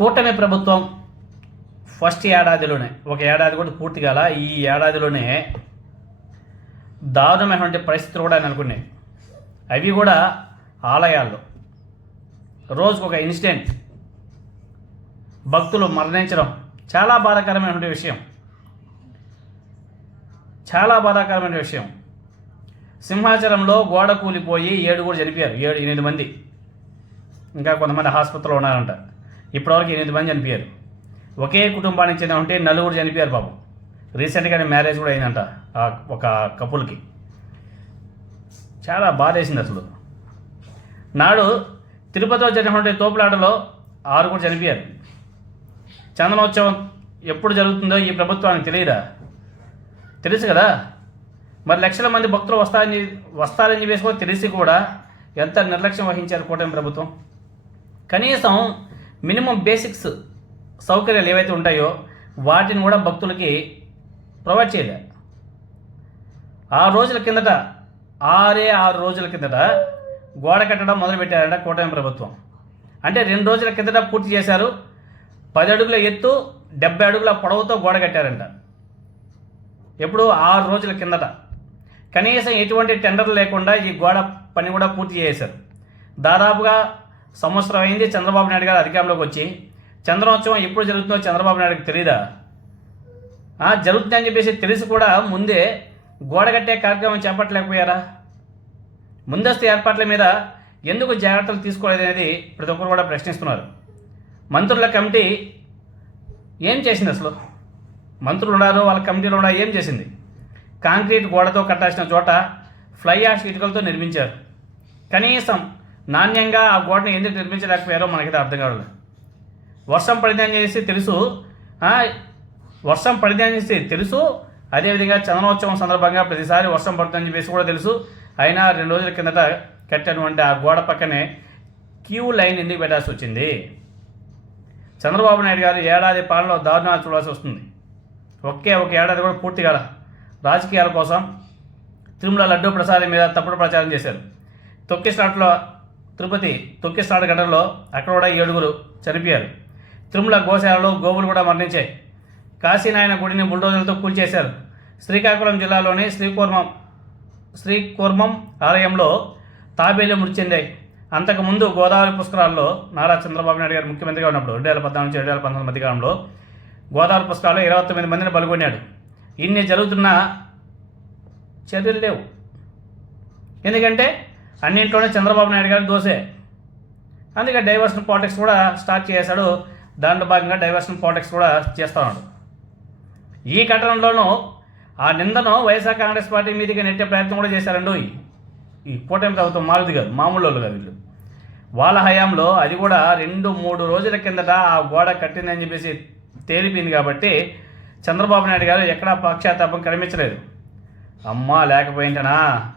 కూటమి ప్రభుత్వం ఫస్ట్ ఏడాదిలోనే ఒక ఏడాది కూడా పూర్తి కాల ఈ ఏడాదిలోనే దారుణమైనటువంటి పరిస్థితులు కూడా నెలకొన్నాయి అవి కూడా ఆలయాల్లో. రోజుకు ఒక ఇన్సిడెంట్. భక్తులు మరణించడం చాలా బాధాకరమైనటువంటి విషయం. చాలా బాధాకరమైన విషయం. సింహాచలంలో గోడ కూలిపోయి ఏడుగురు చనిపోయారు. ఏడు ఎనిమిది మంది. ఇంకా కొంతమంది ఆసుపత్రిలో ఉన్నారంట. ఇప్పటివరకు ఎనిమిది మంది చనిపోయారు. ఒకే కుటుంబానికి చెందిన ఉంటే నలుగురు చనిపోయారు పాపం రీసెంట్గానే మ్యారేజ్ కూడా అయిందంట ఒక కపుల్కి చాలా బాధేసింది అసలు. నాడు తిరుపతిలో జరిగినటువంటి తోపులాటలో ఆరుగురు చనిపోయారు. చందనోత్సవం ఎప్పుడు జరుగుతుందో ఈ ప్రభుత్వానికి తెలియదా? తెలుసు కదా? మరి లక్షల మంది భక్తులు వస్తారని వస్తారని చెప్పేసి కూడా తెలిసి కూడా ఎంత నిర్లక్ష్యం వహించారు కూటమి ప్రభుత్వం? కనీసం మినిమం బేసిక్స్ సౌకర్యాలు ఏవైతే ఉంటాయో వాటిని కూడా భక్తులకి ప్రొవైడ్ చేయలే. ఆ రోజుల కిందట ఆరే ఆరు రోజుల కిందట గోడ కట్టడం మొదలుపెట్టారంట కూటమి ప్రభుత్వం. అంటే రెండు రోజుల కిందట పూర్తి చేశారు. పది అడుగుల ఎత్తు డెబ్బై అడుగుల పొడవుతో గోడ కట్టారంట. ఎప్పుడు? ఆరు రోజుల కిందట. కనీసం ఎటువంటి టెండర్ లేకుండా ఈ గోడ పని కూడా పూర్తి చేశారు దాదాపుగా సంవత్సరం అయింది చంద్రబాబు నాయుడు గారు అధికారంలోకి వచ్చి. చంద్రోత్సవం ఎప్పుడు జరుగుతుందో చంద్రబాబు నాయుడుకి తెలియదా ఆ, జరుగుతుందని చెప్పేసి తెలిసి కూడా ముందే గోడ కట్టే కార్యక్రమం చేపట్టలేకపోయారా? ముందస్తు ఏర్పాట్ల మీద ఎందుకు జాగ్రత్తలు తీసుకోలేదు అనేది ప్రతి ఒక్కరు కూడా ప్రశ్నిస్తున్నారు. మంత్రుల కమిటీ ఏం చేసింది అసలు? మంత్రులు ఉన్నారు వాళ్ళ కమిటీలో ఉన్నారు ఏం చేసింది? కాంక్రీట్ గోడతో కట్టాల్సిన చోట ఫ్లై ఆష్ ఇటుకలతో నిర్మించారు. కనీసం నాణ్యంగా ఆ గోడను ఎందుకు నిర్మించలేకపోయారో మనకైతే అర్థం కావట్లేదు. వర్షం పడిందని చేసి తెలుసు వర్షం వర్షం అని చేసి తెలుసు. అదేవిధంగా చందనోత్సవం సందర్భంగా ప్రతిసారి వర్షం పడుతుందని చెప్పేసి కూడా తెలుసు. అయినా రెండు రోజుల కిందట కట్టినటువంటి ఆ గోడ పక్కనే క్యూ లైన్ ఎందుకు పెట్టాల్సి వచ్చింది? చంద్రబాబు నాయుడు గారు ఏడాది పాలనలో దారుణాలు చూడాల్సి వస్తుంది. ఒకే ఒక ఏడాది కూడా పూర్తి కాల రాజకీయాల కోసం తిరుమల లడ్డూ ప్రసాదం మీద తప్పుడు ప్రచారం చేశారు. తొక్కిస్లాట్లో తిరుపతి తొక్కిస్లాట ఘటనలో అక్కడ కూడా ఏడుగురు చనిపోయారు. తిరుమల గోశాలలో గోవులు కూడా మరణించాయి. కాశీనాయన గుడిని బుల్డోజర్లతో కూల్చేశారు. శ్రీకాకుళం జిల్లాలోని శ్రీకూర్మం శ్రీకూర్మం ఆలయంలో తాబేలు మృతి చెందాయి. అంతకుముందు గోదావరి పుష్కరాల్లో నారా చంద్రబాబు నాయుడు గారు ముఖ్యమంత్రిగా ఉన్నప్పుడు రెండు వేల పద్నాలుగు నుంచి రెండు వేల పంతొమ్మిది మధ్యకాలంలో గోదావరి పుష్కరాల్లో ఇరవై తొమ్మిది మందిని పాల్గొన్నాడు ఇన్ని జరుగుతున్న చర్యలు లేవు. ఎందుకంటే అన్నింట్లోనే చంద్రబాబు నాయుడు గారు దోసే. అందుకే డైవర్షన్ పాలిటిక్స్ కూడా స్టార్ట్ చేశాడు. దాంట్లో భాగంగా డైవర్షన్ పాలిటిక్స్ కూడా చేస్తా ఉన్నాడు. ఈ ఘటనలోనూ ఆ నిందను వైఎస్ఆర్ కాంగ్రెస్ పార్టీ మీదకి నెట్టే ప్రయత్నం కూడా చేశారండు. ఈ- ఈ కూటమి ప్రభుత్వం మారుది కాదు మామూలు వాళ్ళు కాదు వీళ్ళు. వాళ్ళ హయాంలో అది కూడా రెండు మూడు రోజుల కిందట ఆ గోడ కట్టిందని చెప్పేసి తేలిపోయింది కాబట్టి చంద్రబాబు నాయుడు గారు ఎక్కడా పక్షాతాపం కనిపించలేదు. అమ్మా లేకపోయింటనా?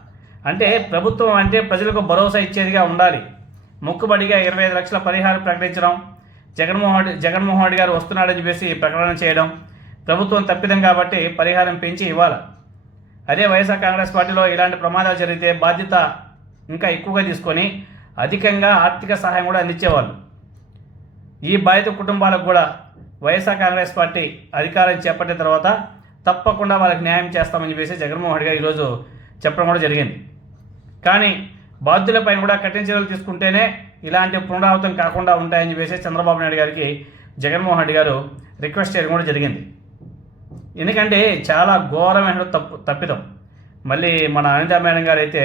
అంటే ప్రభుత్వం అంటే ప్రజలకు భరోసా ఇచ్చేదిగా ఉండాలి. మొక్కుబడిగా ఇరవై ఐదు లక్షల పరిహారం ప్రకటించడం జగన్మోహన్ జగన్మోహన్ రెడ్డి గారు వస్తున్నాడని చెప్పేసి ప్రకటన చేయడం ప్రభుత్వం తప్పిదం కాబట్టి పరిహారం పెంచి ఇవ్వాలి. అదే వైఎస్ఆర్ కాంగ్రెస్ పార్టీలో ఇలాంటి ప్రమాదాలు జరిగితే బాధ్యత ఇంకా ఎక్కువగా తీసుకొని అధికంగా ఆర్థిక సహాయం కూడా అందించేవాళ్ళు. ఈ బాధిత కుటుంబాలకు కూడా వైఎస్ఆర్ కాంగ్రెస్ పార్టీ అధికారం చేపట్టిన తర్వాత తప్పకుండా వాళ్ళకి న్యాయం చేస్తామని చెప్పేసి జగన్మోహన్ రెడ్డి గారు ఈరోజు చెప్పడం కూడా జరిగింది. కానీ బాధ్యులపై కూడా కఠిన చర్యలు తీసుకుంటేనే ఇలాంటి పునరావృతం కాకుండా ఉంటాయని చెప్పేసి చంద్రబాబు నాయుడు గారికి జగన్మోహన్ రెడ్డి గారు రిక్వెస్ట్ చేయడం కూడా జరిగింది. ఎందుకంటే చాలా ఘోరమైన తప్పు తప్పిదం. మళ్ళీ మన అనితా మేడం గారు అయితే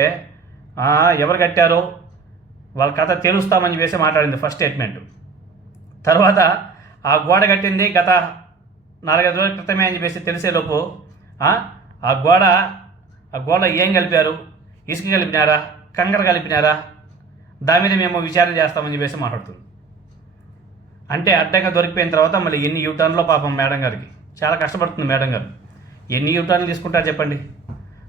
ఎవరు కట్టారో వాళ్ళ కథ తెలుస్తామని చెప్పేసి మాట్లాడింది ఫస్ట్ స్టేట్మెంట్ తర్వాత ఆ గోడ కట్టింది గత నాలుగైదు రోజుల క్రితమే అని చెప్పేసి తెలిసేలోపు ఆ ఆ గోడ ఆ గోడ ఏం కలిపారు? ఇసుక కలిపినారా? కంకర కలిపినారా? దాని మీద మేము విచారణ చేస్తామని చెప్పేసి మాట్లాడుతుంది. అంటే అడ్డంగా దొరికిపోయిన తర్వాత మళ్ళీ ఎన్ని యూటర్న్లో పాపం మేడం గారికి. చాలా కష్టపడుతుంది మేడం గారు. ఎన్ని యూటర్న్లు తీసుకుంటారు చెప్పండి.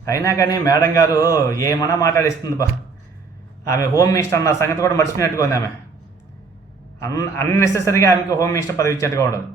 అయినా కానీ మేడం గారు ఏమన్నా మాట్లాడిస్తుంది బా ఆమె హోమ్ మినిస్టర్ అన్న సంగతి కూడా మర్చిపోయినట్టుగా ఉంది ఆమె. అన్ అన్నెసెసరీగా ఆమెకి హోమ్ మినిస్టర్ పదవి ఇచ్చినట్టుగా ఉండదు.